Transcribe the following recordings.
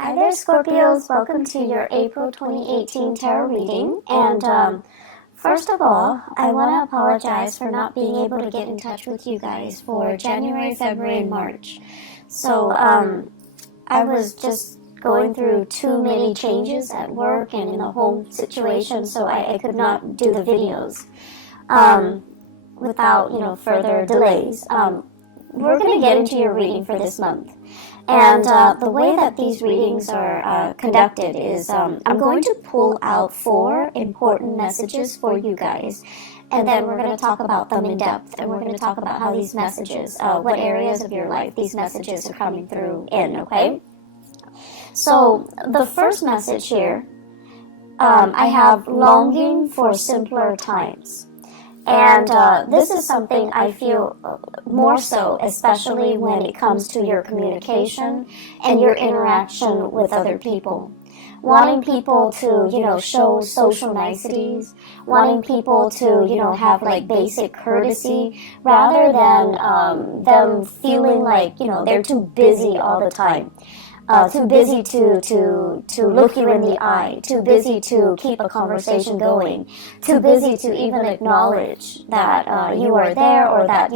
Hi there, Scorpios. Welcome to your April 2018 tarot reading. And first of all, I want to apologize for not being able to get in touch with you guys for January, February, and March. So I was just going through too many changes at work and in the home situation, so I could not do the videos without further delays. We're going to get into your reading for this month. And the way that these readings are conducted is I'm going to pull out 4 important messages for you guys, and then we're going to talk about them in depth, and we're going to talk about how these messages, what areas of your life these messages are coming through in, okay? So the first message here, I have longing for simpler times. And this is something I feel more so, especially when it comes to your communication and your interaction with other people. Wanting people to, show social niceties, wanting people to, have like basic courtesy, rather than them feeling like, they're too busy all the time. Too busy to look you in the eye, too busy to keep a conversation going, too busy to even acknowledge that you are there, or that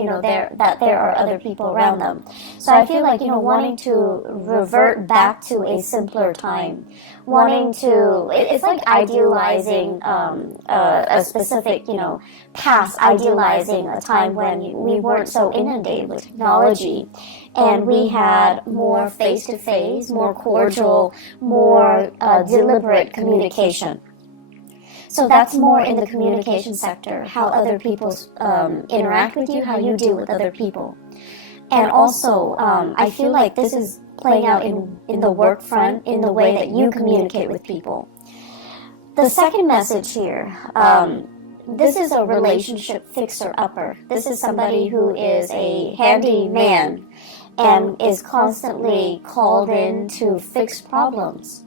there are other people around them. So I feel like wanting to revert back to a simpler time, wanting to, it's like idealizing a specific past, idealizing a time when we weren't so inundated with technology. And we had more face-to-face, more cordial, more deliberate communication. So that's more in the communication sector, how other people interact with you, how you deal with other people. And also, I feel like this is playing out in the work front, in the way that you communicate with people. The second message here, this is a relationship fixer-upper. This is somebody who is a handy man and is constantly called in to fix problems,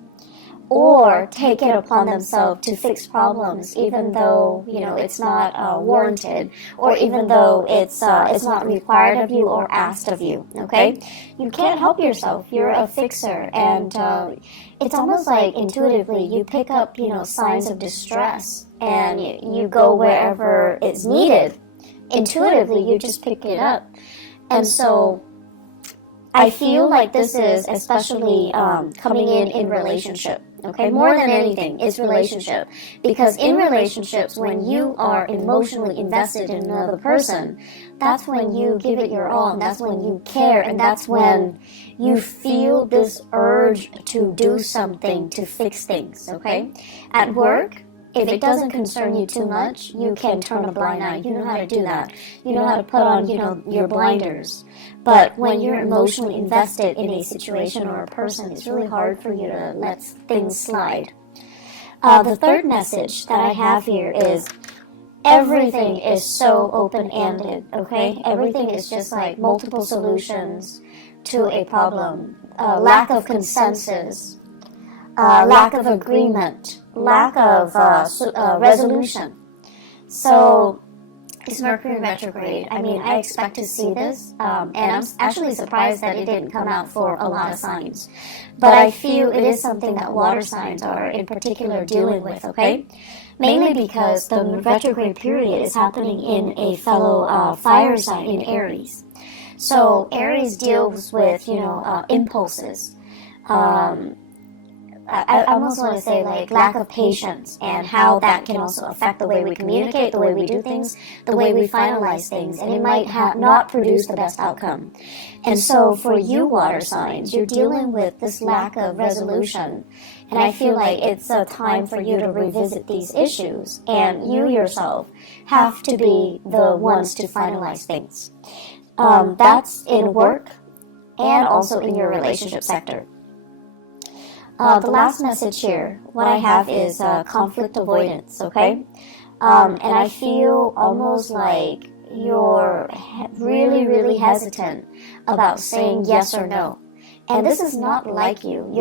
or take it upon themselves to fix problems, even though it's not warranted, or even though it's not required of you or asked of you. Okay, you can't help yourself. You're a fixer, and it's almost like intuitively you pick up signs of distress, and you go wherever it's needed. Intuitively, you just pick it up, and so I feel like this is especially coming in relationship, okay? More than anything, it's relationship. Because in relationships, when you are emotionally invested in another person, that's when you give it your all, and that's when you care, and that's when you feel this urge to do something to fix things, okay? At work, if it doesn't concern you too much, you can turn a blind eye. You know how to do that. You know how to put on, your blinders. But when you're emotionally invested in a situation or a person, it's really hard for you to let things slide. The third message that I have here is everything is so open-ended, okay? Everything is just like multiple solutions to a problem. Lack of consensus, lack of agreement, lack of resolution. So it's Mercury retrograde. I mean, I expect to see this, and I'm actually surprised that it didn't come out for a lot of signs. But I feel it is something that water signs are in particular dealing with, okay? Mainly because the retrograde period is happening in a fellow fire sign in Aries. So Aries deals with, impulses. I almost want to say like lack of patience, and how that can also affect the way we communicate, the way we do things, the way we finalize things, and it might not produce the best outcome. And so for you water signs, you're dealing with this lack of resolution, and I feel like it's a time for you to revisit these issues, and you yourself have to be the ones to finalize things. That's in work and also in your relationship sector. The last message here, what I have is conflict avoidance, okay? And I feel almost like you're really, really hesitant about saying yes or no. And this is not like you.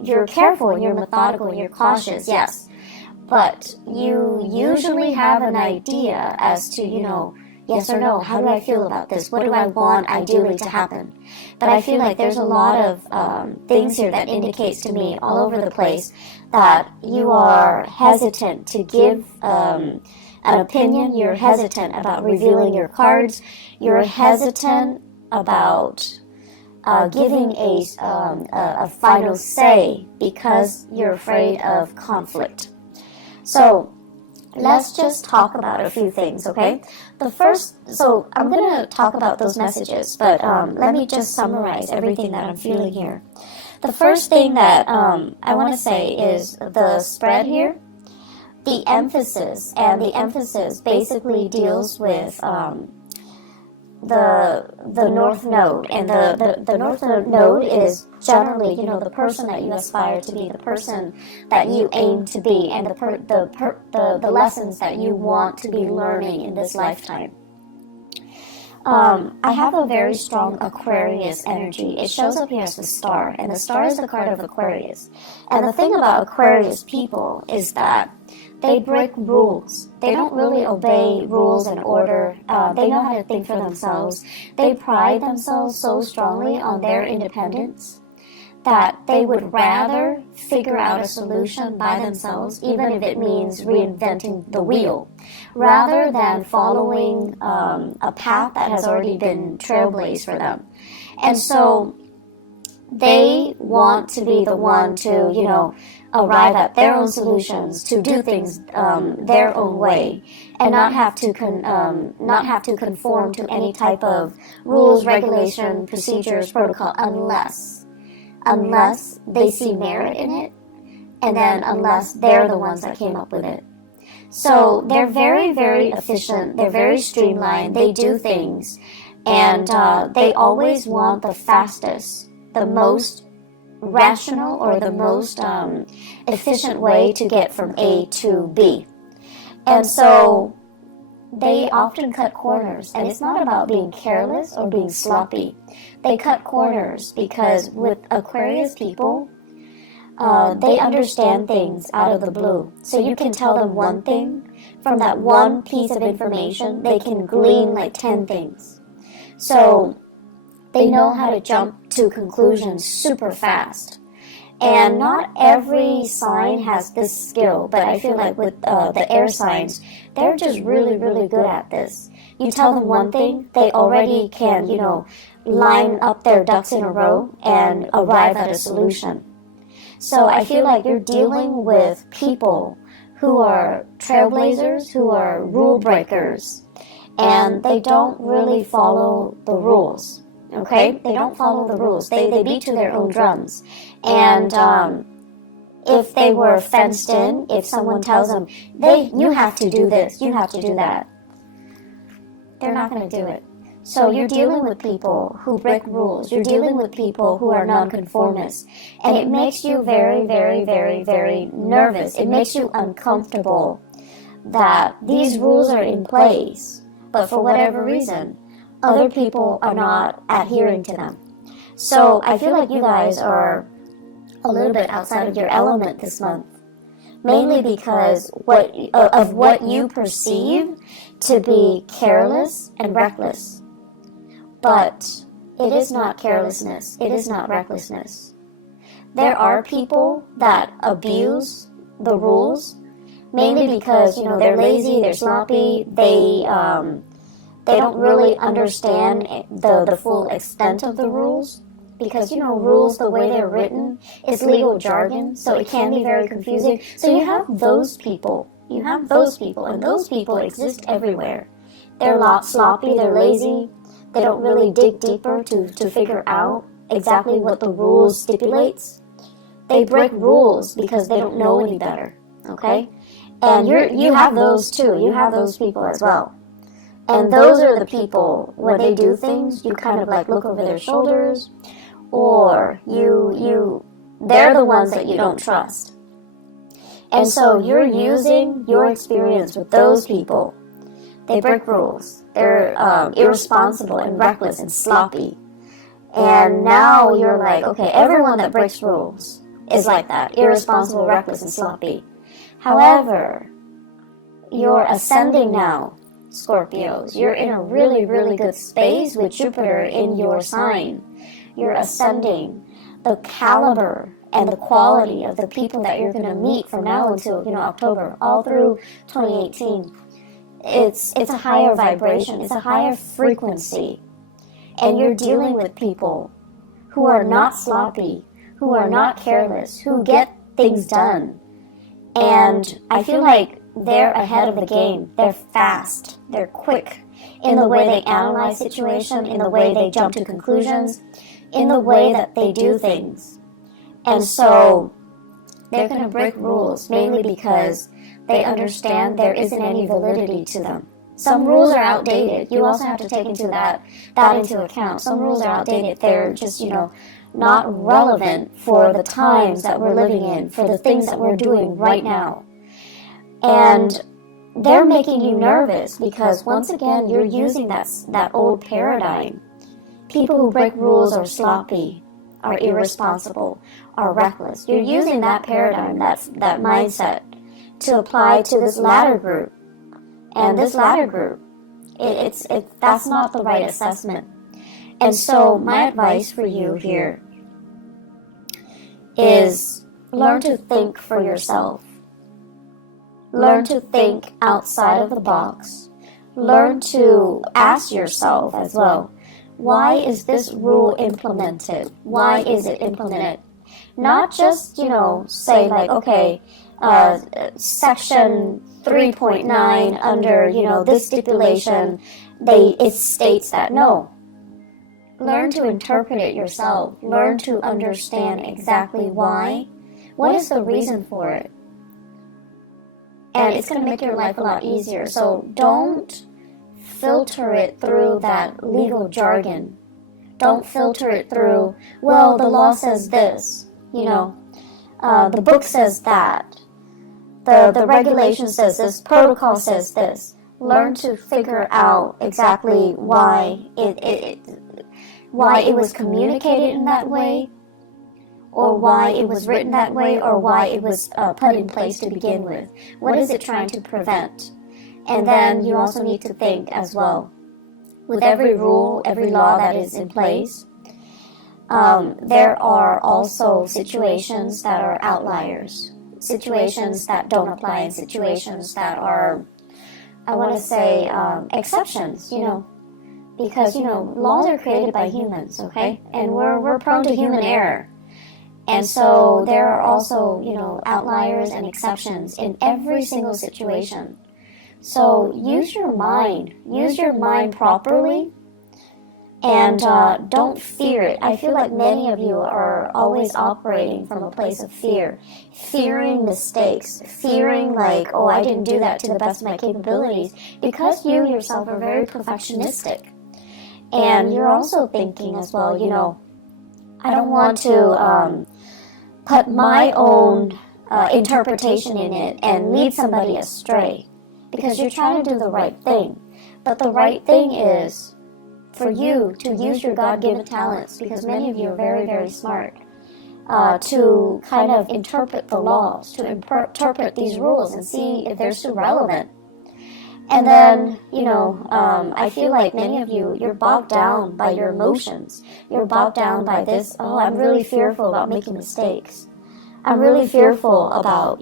You're careful, and you're methodical, and you're cautious, yes. But you usually have an idea as to, Yes or no? How do I feel about this? What do I want ideally to happen? But I feel like there's a lot of things here that indicates to me all over the place that you are hesitant to give an opinion. You're hesitant about revealing your cards. You're hesitant about giving a final say because you're afraid of conflict. So let's just talk about a few things, okay? So I'm going to talk about those messages, but let me just summarize everything that I'm feeling here. The first thing that I want to say is the spread here, the emphasis, and the emphasis basically deals with the North Node, and the North Node is generally, the person that you aspire to be, the person that you aim to be, and the lessons that you want to be learning in this lifetime. I have a very strong Aquarius energy. It shows up here as the star, and the star is the card of Aquarius. And the thing about Aquarius people is that they break rules. They don't really obey rules and order. They know how to think for themselves. They pride themselves so strongly on their independence that they would rather figure out a solution by themselves, even if it means reinventing the wheel, rather than following a path that has already been trailblazed for them. And so they want to be the one to, arrive at their own solutions, to do things their own way, and not have to conform to any type of rules, regulation, procedures, protocol, unless they see merit in it, and then unless they're the ones that came up with it. So they're very, very efficient. They're very streamlined. They do things, and they always want the fastest, the most rational, or the most efficient way to get from A to B. And so they often cut corners, and it's not about being careless or being sloppy. They cut corners because with Aquarius people, they understand things out of the blue. So you can tell them one thing, from that one piece of information, they can glean like 10 things. So they know how to jump to conclusions super fast. And not every sign has this skill, but I feel like with the air signs, they're just really, really good at this. You tell them one thing, they already can, line up their ducks in a row and arrive at a solution. So I feel like you're dealing with people who are trailblazers, who are rule breakers, and they don't really follow the rules. Okay? They don't follow the rules. They beat to their own drums. And if they were fenced in, if someone tells them, you have to do this, you have to do that, they're not going to do it. So you're dealing with people who break rules. You're dealing with people who are nonconformists. And it makes you very, very, very, very nervous. It makes you uncomfortable that these rules are in place, but for whatever reason, other people are not adhering to them. So I feel like you guys are a little bit outside of your element this month, mainly because of what you perceive to be careless and reckless. But it is not carelessness. It is not recklessness. There are people that abuse the rules, mainly because, they're lazy, they're sloppy, they don't really understand the full extent of the rules. Because, rules, the way they're written, is legal jargon, so it can be very confusing. So you have those people. And those people exist everywhere. They're sloppy, they're lazy, they don't really dig deeper to figure out exactly what the rules stipulates. They break rules because they don't know any better, okay? And you have those too. You have those people as well. And those are the people, when they do things, you kind of like look over their shoulders, or they're the ones that you don't trust. And so you're using your experience with those people. They break rules. They're irresponsible and reckless and sloppy. And now you're like, okay, everyone that breaks rules is like that, irresponsible, reckless, and sloppy. However, you're ascending now Scorpios. You're in a really, really good space with Jupiter in your sign. You're ascending. The caliber and the quality of the people that you're going to meet from now until, October, all through 2018, it's a higher vibration. It's a higher frequency. And you're dealing with people who are not sloppy, who are not careless, who get things done. And I feel like they're ahead of the game. They're fast. They're quick in the way they analyze situation, in the way they jump to conclusions, in the way that they do things. And so they're going to break rules mainly because they understand there isn't any validity to them. Some rules are outdated. You also have to take that into account. Some rules are outdated. They're just, not relevant for the times that we're living in, for the things that we're doing right now. And they're making you nervous because, once again, you're using that old paradigm. People who break rules are sloppy, are irresponsible, are reckless. You're using that paradigm, that mindset, to apply to this latter group. And this latter group, that's not the right assessment. And so my advice for you here is learn to think for yourself. Learn to think outside of the box. Learn to ask yourself as well, why is this rule implemented? Why is it implemented? Not just, say like, okay, section 3.9 under, this stipulation, it states that. No. Learn to interpret it yourself. Learn to understand exactly why. What is the reason for it? And it's going to make your life a lot easier. So don't filter it through that legal jargon. Don't filter it through, well, the law says this, the book says that, the regulation says this, protocol says this. Learn to figure out exactly why it was communicated in that way, or why it was written that way, or why it was put in place to begin with. What is it trying to prevent? And then you also need to think as well, with every rule, every law that is in place, there are also situations that are outliers, situations that don't apply, and situations that are, I want to say, exceptions, because, laws are created by humans, okay? And we're prone to human error. And so there are also, outliers and exceptions in every single situation. So use your mind properly, and don't fear it. I feel like many of you are always operating from a place of fear, fearing mistakes, fearing like, oh, I didn't do that to the best of my capabilities, because you yourself are very perfectionistic. And you're also thinking as well, I don't want to put my own interpretation in it and lead somebody astray, because you're trying to do the right thing. But the right thing is for you to use your God-given talents, because many of you are very, very smart, to kind of interpret the laws, to interpret these rules and see if they're still relevant. And then, I feel like many of you, you're bogged down by your emotions. You're bogged down by this, oh, I'm really fearful about making mistakes. I'm really fearful about,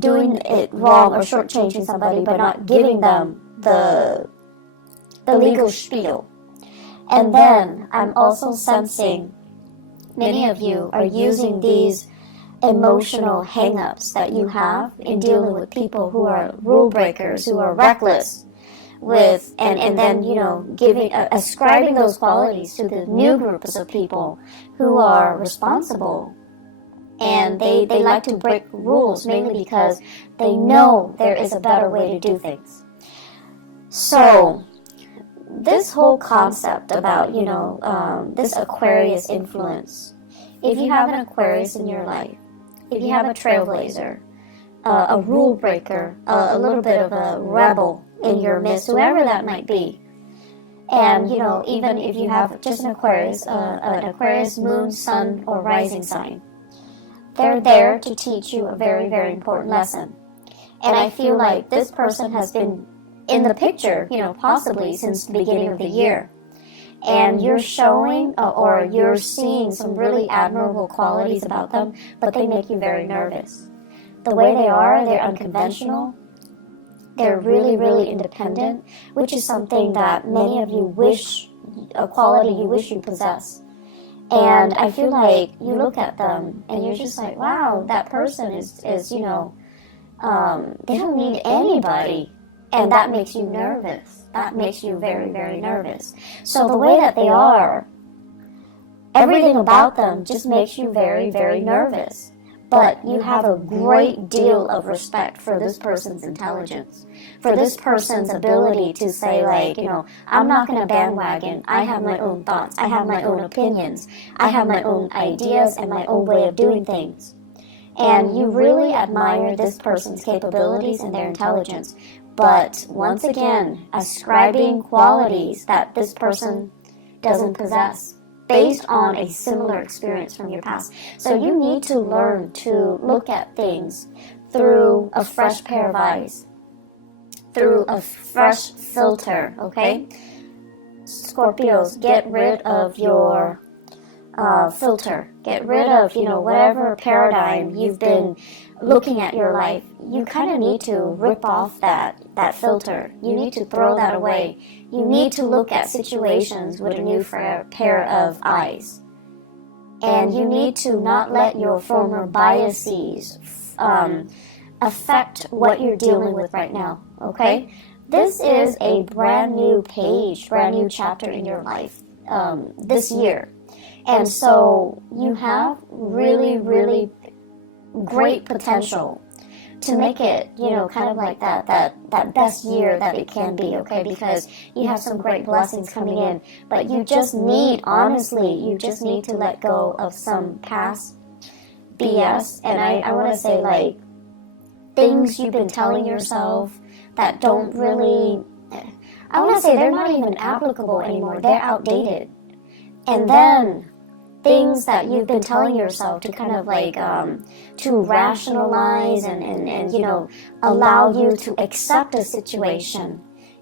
doing it wrong or shortchanging somebody by not giving them the legal spiel. And then I'm also sensing many of you are using these emotional hang-ups that you have in dealing with people who are rule breakers, who are reckless, and then ascribing those qualities to the new groups of people who are responsible. And they like to break rules mainly because they know there is a better way to do things. So this whole concept about, this Aquarius influence, if you have an Aquarius in your life, if you have a trailblazer, a rule breaker, a little bit of a rebel in your midst, whoever that might be, and, even if you have just an Aquarius moon, sun, or rising sign, they're there to teach you a very, very important lesson. And I feel like this person has been in the picture, possibly since the beginning of the year. And you're showing or you're seeing some really admirable qualities about them, but they make you very nervous. The way they are, they're unconventional. They're really, really independent, which is something that many of you wish, a quality you wish you possess. And I feel like you look at them and you're just like, wow, that person is they don't need anybody. And that makes you nervous. That makes you very, very nervous. So the way that they are, everything about them just makes you very, very nervous. But you have a great deal of respect for this person's intelligence, for this person's ability to say, like, I'm not going to bandwagon. I have my own thoughts. I have my own opinions. I have my own ideas and my own way of doing things. And you really admire this person's capabilities and their intelligence. But once again, ascribing qualities that this person doesn't possess based on a similar experience from your past. So you need to learn to look at things through a fresh pair of eyes, through a fresh filter, okay? Scorpios, get rid of your filter. Get rid of, whatever paradigm you've been looking at your life. You kind of need to rip off that filter. You need to throw that away. You need to look at situations with a new pair of eyes. And you need to not let your former biases affect what you're dealing with right now, okay? This is a brand new page, brand new chapter in your life this year. And so you have really, really great potential to make it, kind of like that best year that it can be, okay? Because you have some great blessings coming in. But you just need, honestly, you just need to let go of some past BS. And I want to say, like, things you've been telling yourself that don't really, I want to say they're not even applicable anymore. They're outdated. And then things that you've been telling yourself to kind of like to rationalize and allow you to accept a situation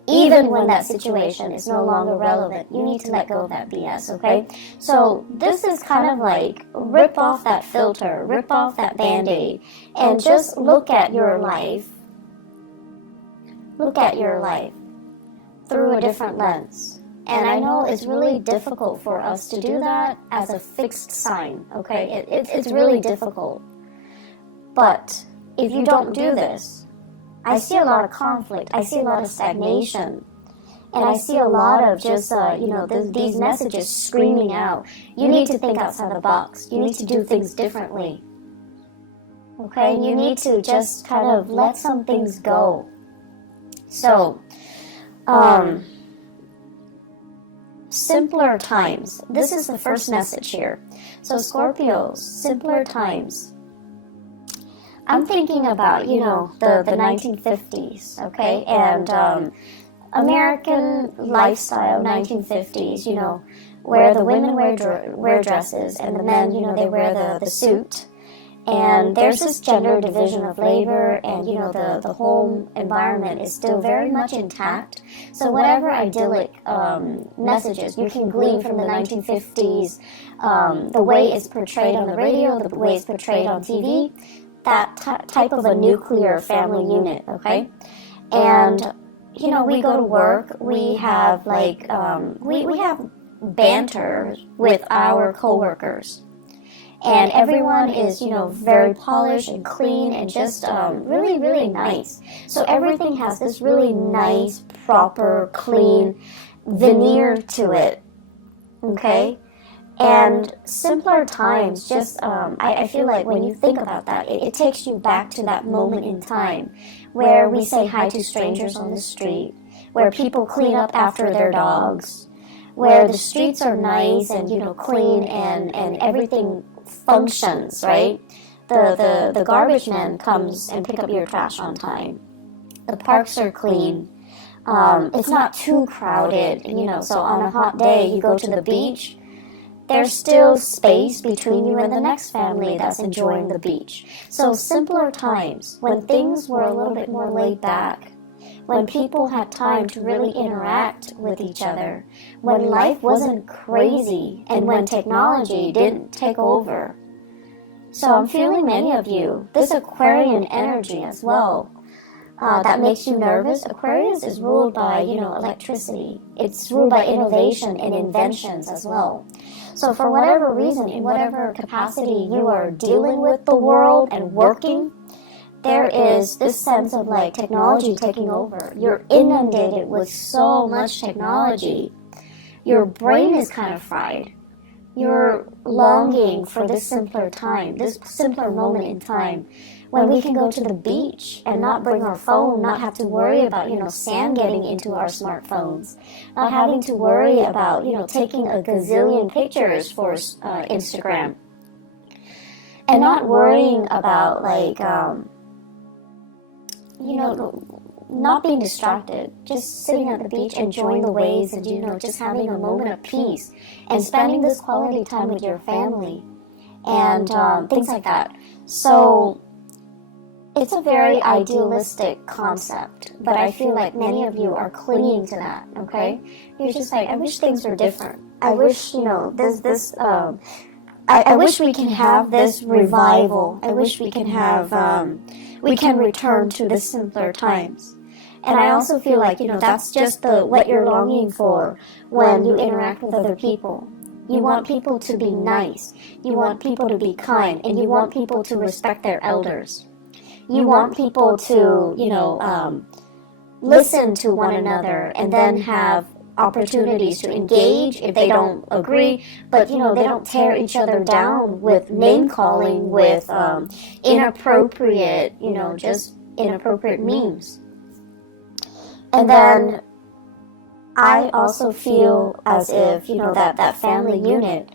even when that situation is no longer relevant. You need to let go of that BS, okay? So this is kind of like rip off that filter, rip off that band-aid, and just look at your life through a different lens. And I know it's really difficult for us to do that as a fixed sign, okay? It's really difficult. But if you don't do this, I see a lot of conflict. I see a lot of stagnation. And I see a lot of just, these messages screaming out. You need to think outside the box. You need to do things differently. Okay? You need to just kind of let some things go. So, simpler times. This is the first message here. So Scorpios, simpler times. I'm thinking about, the 1950s, okay? And American lifestyle, 1950s, where the women wear dresses and the men, they wear the suit. And there's this gender division of labor, and the home environment is still very much intact. So whatever idyllic messages you can glean from the 1950s, the way it's portrayed on the radio, the way it's portrayed on TV, that type of a nuclear family unit, okay? And we go to work, we have we have banter with our coworkers. And everyone is, very polished and clean and just really, really nice. So everything has this really nice, proper, clean veneer to it, okay? And simpler times, just, I feel like when you think about that, it takes you back to that moment in time where we say hi to strangers on the street, where people clean up after their dogs, where the streets are nice and, clean and everything functions, right? The garbage man comes and pick up your trash on time. The parks are clean. It's not too crowded, so on a hot day you go to the beach, there's still space between you and the next family that's enjoying the beach. So simpler times, when things were a little bit more laid back, when people had time to really interact with each other, when life wasn't crazy, and when technology didn't take over. So I'm feeling many of you, this Aquarian energy as well, that makes you nervous. Aquarius is ruled by, electricity. It's ruled by innovation and inventions as well. So for whatever reason, in whatever capacity you are dealing with the world and working, there is this sense of like technology taking over. You're inundated with so much technology. Your brain is kind of fried. You're longing for this simpler time, this simpler moment in time, when we can go to the beach and not bring our phone, not have to worry about, sand getting into our smartphones, not having to worry about, taking a gazillion pictures for Instagram, and not worrying about, like, not being distracted, just sitting at the beach, enjoying the waves, and, just having a moment of peace, and spending this quality time with your family, and things like that. So it's a very idealistic concept, but I feel like many of you are clinging to that, okay? You're just like, I wish things were different. I wish, I wish we can have this revival. I wish we can have, we can return to the simpler times. And I also feel like, that's just what you're longing for when you interact with other people. You want people to be nice. You want people to be kind. And you want people to respect their elders. You want people to, listen to one another and then have opportunities to engage if they don't agree, but, they don't tear each other down with name-calling, with inappropriate, just inappropriate memes. And then I also feel as if, that family unit,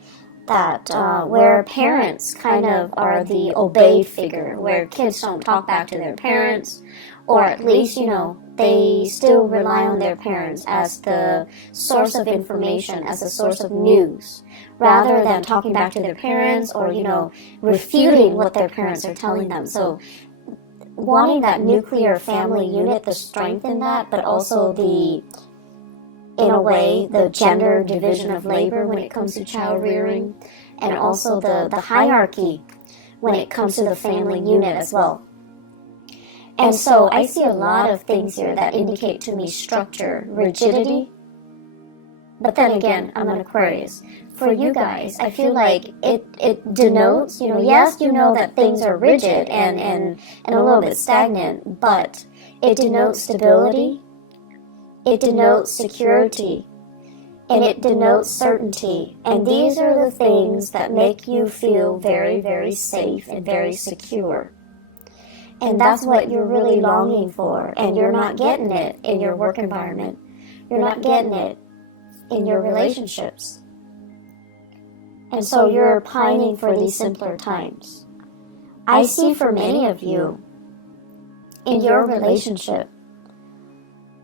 that where parents kind of are the obeyed figure, where kids don't talk back to their parents, or at least, they still rely on their parents as the source of information, as a source of news, rather than talking back to their parents or, refuting what their parents are telling them. So wanting that nuclear family unit, the strength in that, but also in a way, the gender division of labor when it comes to child rearing, and also the hierarchy when it comes to the family unit as well. And so I see a lot of things here that indicate to me structure, rigidity. But then again, I'm an Aquarius. For you guys, I feel like it denotes, yes, that things are rigid and a little bit stagnant, but it denotes stability, it denotes security, and it denotes certainty. And these are the things that make you feel very, very safe and very secure. And that's what you're really longing for, and you're not getting it in your work environment. You're not getting it in your relationships. And so you're pining for these simpler times. I see for many of you, in your relationship,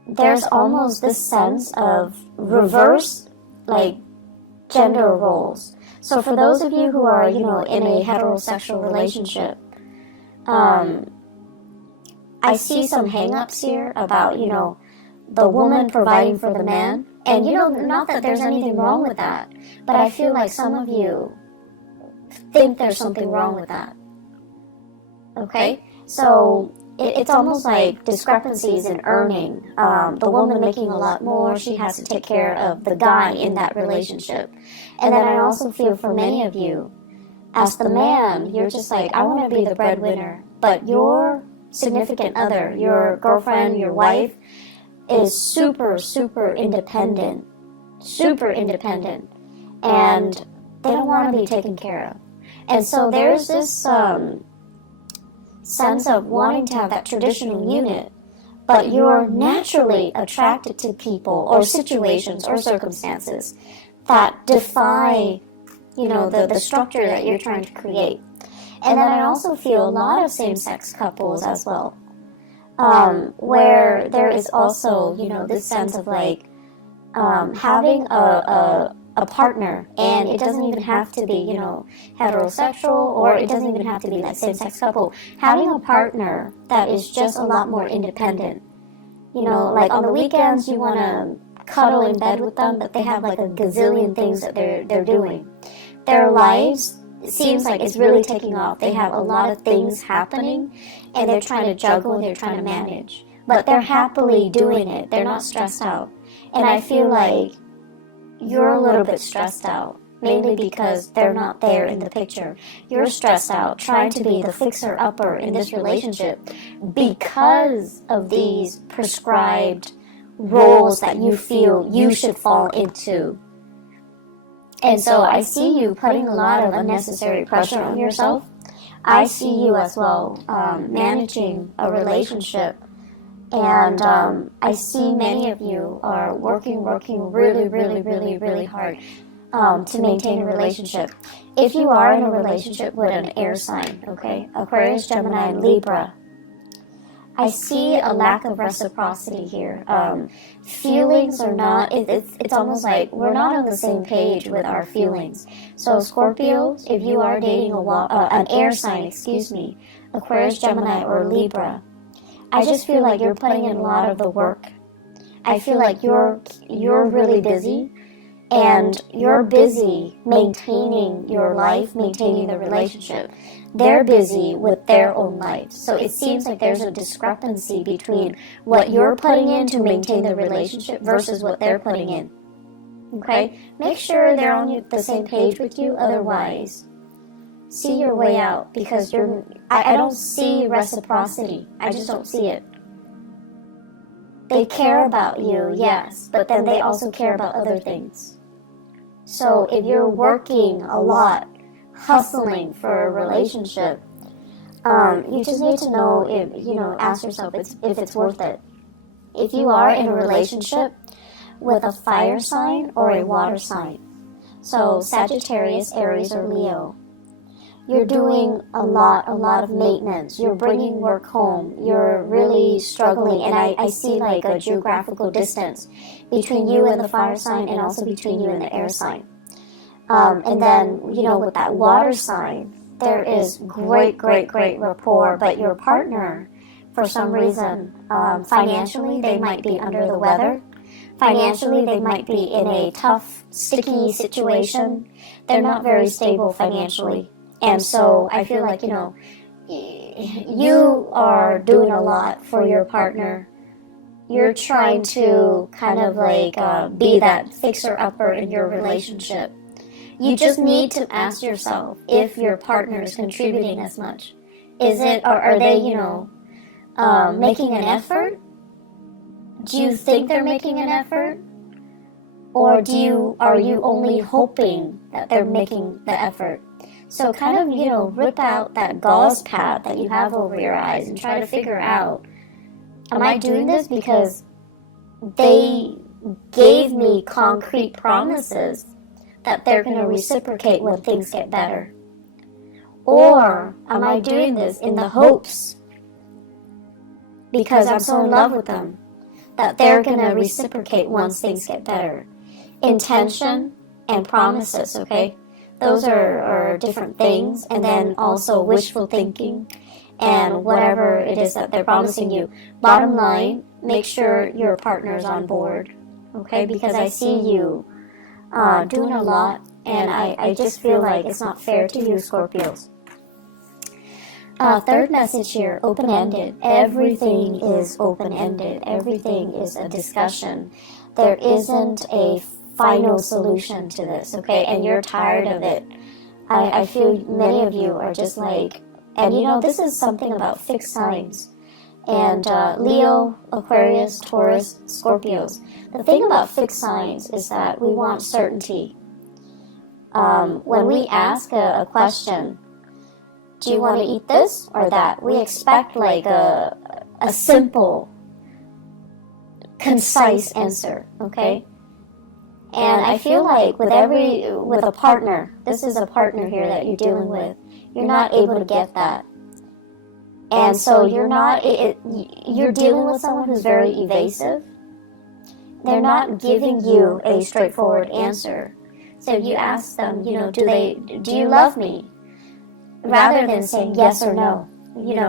there's almost this sense of reverse, like, gender roles. So for those of you who are, in a heterosexual relationship, I see some hang-ups here about, the woman providing for the man. And, not that there's anything wrong with that, but I feel like some of you think there's something wrong with that. Okay? So it's almost like discrepancies in earning. The woman making a lot more, she has to take care of the guy in that relationship. And then I also feel for many of you, as the man, you're just like, I want to be the breadwinner, but your significant other, your girlfriend, your wife, is super, super independent, and they don't want to be taken care of. And so there's this sense of wanting to have that traditional unit, but you're naturally attracted to people or situations or circumstances that defy, the structure that you're trying to create. And then I also feel a lot of same-sex couples as well, where there is also, this sense of like having a partner, and it doesn't even have to be, heterosexual, or it doesn't even have to be that same-sex couple. Having a partner that is just a lot more independent, You know, like on the weekends you want to cuddle in bed with them, but they have like a gazillion things that they're doing. Their lives, it seems like it's really taking off. They have a lot of things happening, and they're trying to juggle, they're trying to manage. But they're happily doing it. They're not stressed out. And I feel like you're a little bit stressed out, mainly because they're not there in the picture. You're stressed out trying to be the fixer-upper in this relationship because of these prescribed roles that you feel you should fall into. And so I see you putting a lot of unnecessary pressure on yourself. I see you as well managing a relationship. And I see many of you are working really hard to maintain a relationship. If you are in a relationship with an air sign, okay, Aquarius, Gemini, and Libra, I see a lack of reciprocity here. Feelings are not, it's almost like we're not on the same page with our feelings. So Scorpios, if you are dating an air sign, Aquarius, Gemini, or Libra, I just feel like you're putting in a lot of the work. I feel like you're really busy, and you're busy maintaining your life, maintaining the relationship. They're busy with their own lives. So it seems like there's a discrepancy between what you're putting in to maintain the relationship versus what they're putting in. Okay? Make sure they're on the same page with you, otherwise see your way out, because I don't see reciprocity. I just don't see it. They care about you, yes, but then they also care about other things. So if you're working a lot, hustling for a relationship, you just need to know ask yourself if it's worth it. If you are in a relationship with a fire sign or a water sign, so Sagittarius, Aries, or Leo, you're doing a lot of maintenance. You're bringing work home. You're really struggling. And I see like a geographical distance between you and the fire sign, and also between you and the air sign. And then, with that water sign, there is great rapport. But your partner, for some reason, financially, they might be under the weather. Financially, they might be in a tough, sticky situation. They're not very stable financially. And so I feel like, you are doing a lot for your partner. You're trying to kind of like be that fixer-upper in your relationship. You just need to ask yourself if your partner is contributing as much. Are they, making an effort? Do you think they're making an effort? Or are you only hoping that they're making the effort? So kind of, rip out that gauze pad that you have over your eyes and try to figure out, am I doing this because they gave me concrete promises that they're going to reciprocate when things get better? Or am I doing this in the hopes, because I'm so in love with them, that they're going to reciprocate once things get better? Intention and promises, okay? Those are different things. And then also wishful thinking and whatever it is that they're promising you. Bottom line, make sure your partner's on board, okay? Because I see you doing a lot, and I just feel like it's not fair to you, Scorpios. Third message here, open-ended. Everything is open-ended. Everything is a discussion. There isn't a final solution to this, okay? And you're tired of it. I feel many of you are just like, and this is something about fixed signs. And Leo, Aquarius, Taurus, Scorpios. The thing about fixed signs is that we want certainty. When we ask a question, do you want to eat this or that? We expect like a simple, concise answer, okay? And I feel like with a partner, this is a partner here that you're dealing with, you're not able to get that. And so you're dealing with someone who's very evasive. They're not giving you a straightforward answer. So you ask them, do you love me? Rather than saying yes or no,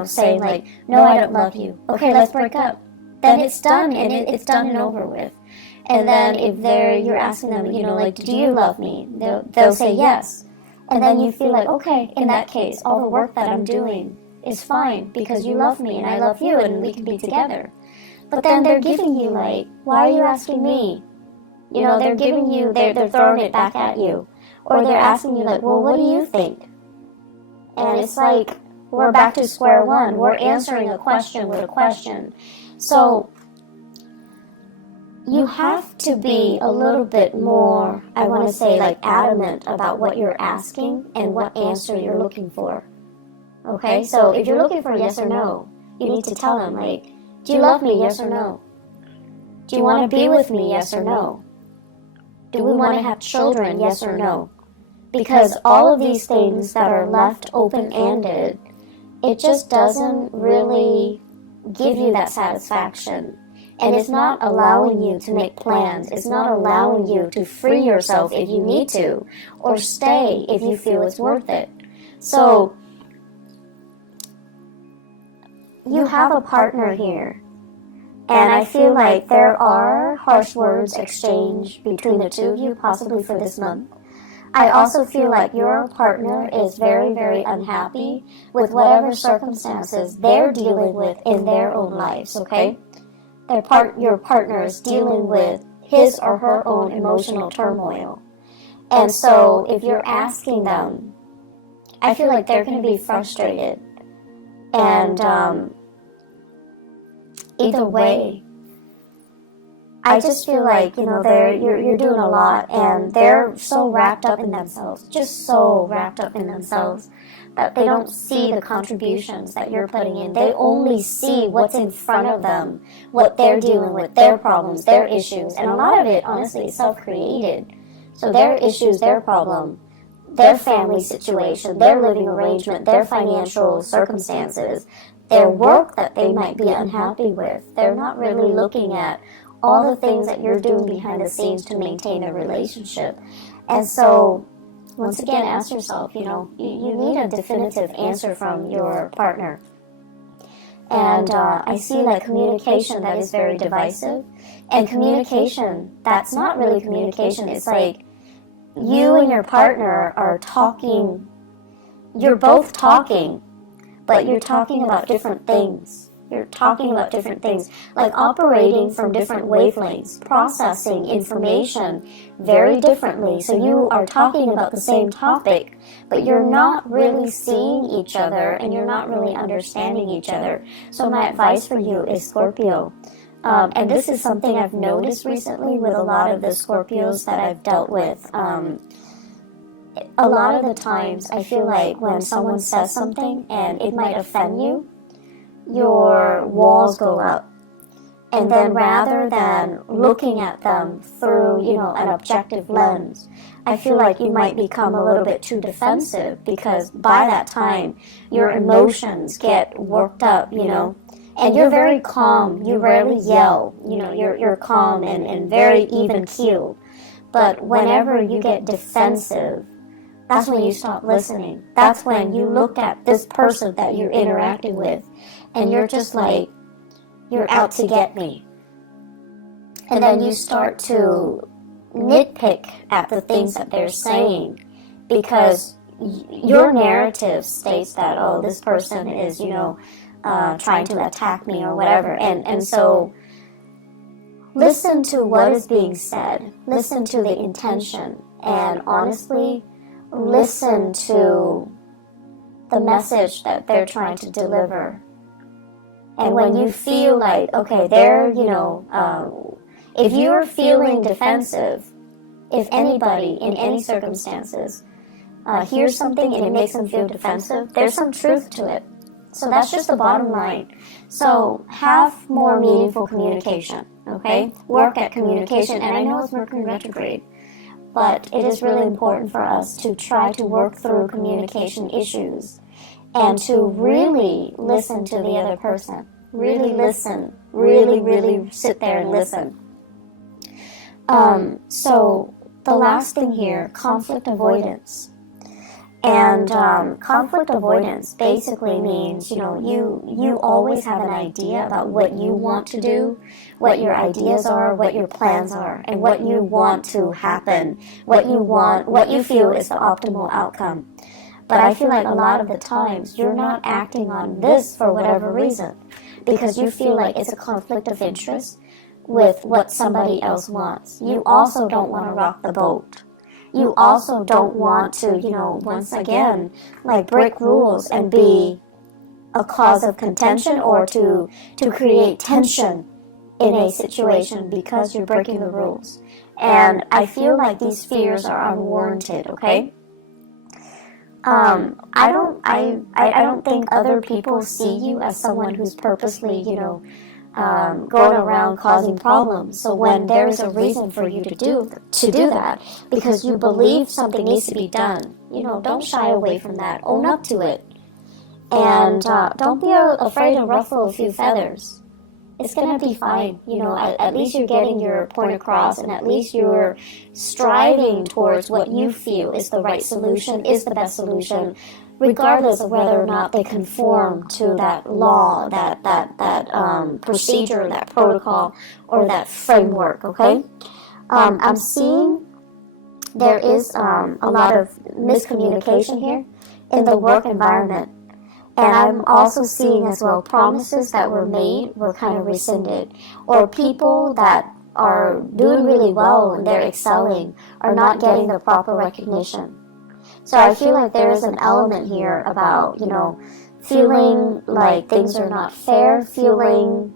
saying like, no, I don't love you. Okay, let's break up. then it's done, and it's done and over with. And then if you're asking them, like, do you love me? They'll say yes. And then you feel like, okay, in that case, all the work that I'm doing is fine because you love me and I love you and we can be together. But then they're giving you like, why are you asking me? They're giving you, they're throwing it back at you. Or they're asking you like, well, what do you think? And it's like, we're back to square one. We're answering a question with a question. So you have to be a little bit more, I want to say, like adamant about what you're asking and what answer you're looking for. Okay, so if you're looking for yes or no, you need to tell them, like, do you love me, yes or no? Do you want to be with me, yes or no? Do we want to have children, yes or no? Because all of these things that are left open-ended, it just doesn't really give you that satisfaction. And it's not allowing you to make plans. It's not allowing you to free yourself if you need to, or stay if you feel it's worth it. So you have a partner here, and I feel like there are harsh words exchanged between the two of you, possibly for this month. I also feel like your partner is very, very unhappy with whatever circumstances they're dealing with in their own lives, okay? Your partner is dealing with his or her own emotional turmoil. And so if you're asking them, I feel like they're going to be frustrated. And either way, I just feel like, you're doing a lot, and they're so wrapped up in themselves, just so wrapped up in themselves, that they don't see the contributions that you're putting in. They only see what's in front of them, what they're dealing with, their problems, their issues. And a lot of it, honestly, is self-created. So their issues, their problem, their family situation, their living arrangement, their financial circumstances, their work that they might be unhappy with. They're not really looking at all the things that you're doing behind the scenes to maintain a relationship. And so, once again, ask yourself, you need a definitive answer from your partner. And I see like communication that is very divisive, and communication that's not really communication. It's like you and your partner are talking, you're both talking, but you're talking about different things. You're talking about different things, like operating from different wavelengths, processing information very differently. So you are talking about the same topic, but you're not really seeing each other, and you're not really understanding each other. So my advice for you is Scorpio. And this is something I've noticed recently with a lot of the Scorpios that I've dealt with. A lot of the times I feel like when someone says something and it might offend you, your walls go up. And then rather than looking at them through, an objective lens, I feel like you might become a little bit too defensive, because by that time your emotions get worked up, and you're very calm. You rarely yell, you're calm and very even keeled. But whenever you get defensive, that's when you stop listening. That's when you look at this person that you're interacting with, and you're just like, you're out to get me. And then you start to nitpick at the things that they're saying, because your narrative states that, oh, this person is, trying to attack me or whatever. And so listen to what is being said. Listen to the intention. And honestly, listen to the message that they're trying to deliver. And when you feel like, okay, if you're feeling defensive, if anybody in any circumstances hears something and it makes them feel defensive, there's some truth to it. So that's just the bottom line. So have more meaningful communication, okay? Work at communication. And I know it's Mercury retrograde, but it is really important for us to try to work through communication issues and to really listen to the other person. Really listen. Really sit there and listen. So the last thing here, conflict avoidance. And conflict avoidance basically means, you always have an idea about what you want to do, what your ideas are, what your plans are, and what you want to happen, what you feel is the optimal outcome. But I feel like a lot of the times you're not acting on this for whatever reason, because you feel like it's a conflict of interest with what somebody else wants. You also don't want to rock the boat. You also don't want to, once again, like break rules and be a cause of contention or to create tension in a situation because you're breaking the rules. And I feel like these fears are unwarranted, okay? I don't think other people see you as someone who's purposely, going around causing problems. So when there is a reason for you to do that, because you believe something needs to be done, don't shy away from that. Own up to it, and don't be afraid to ruffle a few feathers. It's gonna be fine. At least you're getting your point across, and at least you're striving towards what you feel is the right solution, is the best solution, regardless of whether or not they conform to that law, that procedure, that protocol, or that framework, okay? I'm seeing there is a lot of miscommunication here in the work environment. And I'm also seeing as well promises that were made were kind of rescinded, or people that are doing really well and they're excelling are not getting the proper recognition. So I feel like there is an element here about, feeling like things are not fair, feeling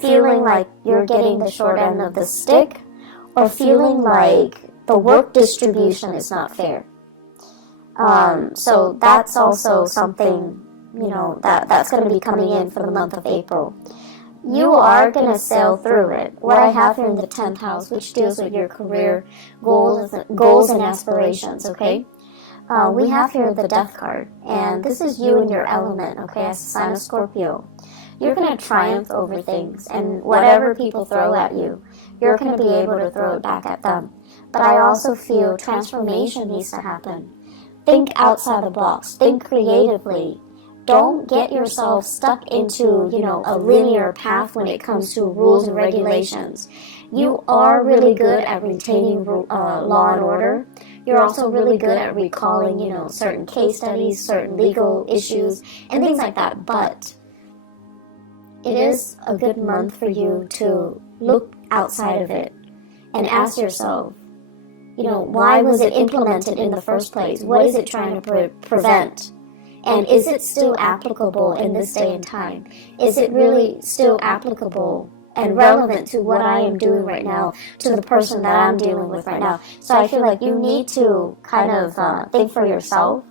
like you're getting the short end of the stick, or feeling like the work distribution is not fair. So that's also something, that's going to be coming in for the month of April. You are going to sail through it. What I have here in the 10th house, which deals with your career goals and aspirations, okay? We have here the Death card, and this is you and your element, okay, as a sign of Scorpio. You're going to triumph over things, and whatever people throw at you, you're going to be able to throw it back at them. But I also feel transformation needs to happen. Think outside the box. Think creatively. Don't get yourself stuck into, a linear path when it comes to rules and regulations. You are really good at retaining law and order. You're also really good at recalling, certain case studies, certain legal issues, and things like that. But it is a good month for you to look outside of it and ask yourself, why was it implemented in the first place? What is it trying to prevent? And is it still applicable in this day and time? Is it really still applicable and relevant to what I am doing right now, to the person that I'm dealing with right now? So I feel like you need to kind of think for yourself.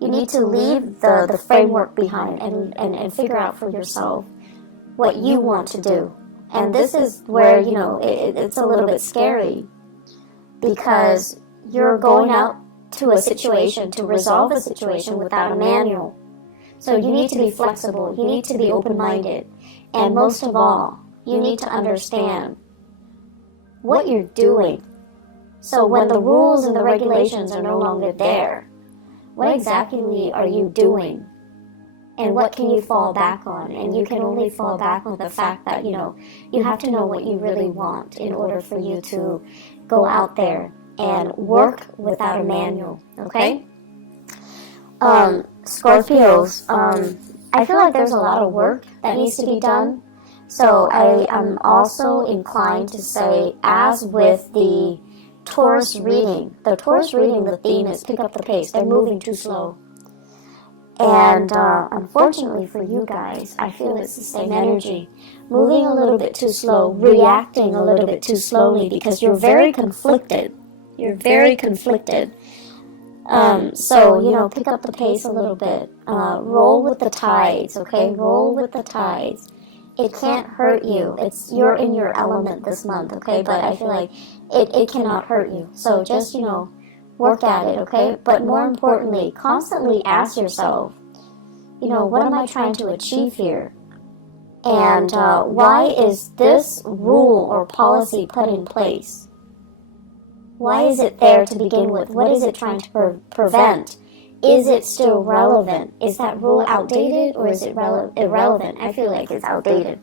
You need to leave the framework behind and figure out for yourself what you want to do. And this is where, it's a little bit scary, because you're going out to a situation, to resolve a situation without a manual. So you need to be flexible, you need to be open-minded, and most of all, you need to understand what you're doing. So when the rules and the regulations are no longer there, what exactly are you doing? And what can you fall back on? And you can only fall back on the fact that, you have to know what you really want in order for you to go out there and work without a manual, okay? Scorpios, I feel like there's a lot of work that needs to be done. So I am also inclined to say, as with the Taurus reading, the theme is pick up the pace. They're moving too slow. And unfortunately for you guys, I feel it's the same energy. Moving a little bit too slow, reacting a little bit too slowly, because you're very conflicted. You're very conflicted. So, pick up the pace a little bit. Roll with the tides, okay? Roll with the tides. It can't hurt you. You're in your element this month, okay? But I feel like it cannot hurt you. So just, work at it, okay? But more importantly, constantly ask yourself, what am I trying to achieve here? And why is this rule or policy put in place? Why is it there to begin with? What is it trying to prevent? Is it still relevant? Is that rule outdated or is it irrelevant? I feel like it's outdated.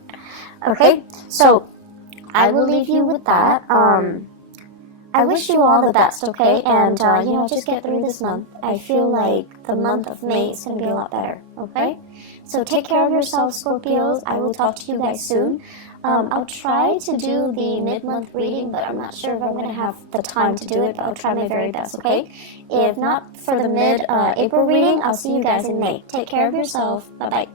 Okay, so I will leave you with that. I wish you all the best, okay? And, just get through this month. I feel like the month of May is going to be a lot better, okay? So take care of yourselves, Scorpios. I will talk to you guys soon. I'll try to do the mid-month reading, but I'm not sure if I'm going to have the time to do it, but I'll try my very best, okay? If not for the mid-April reading, I'll see you guys in May. Take care of yourself. Bye-bye.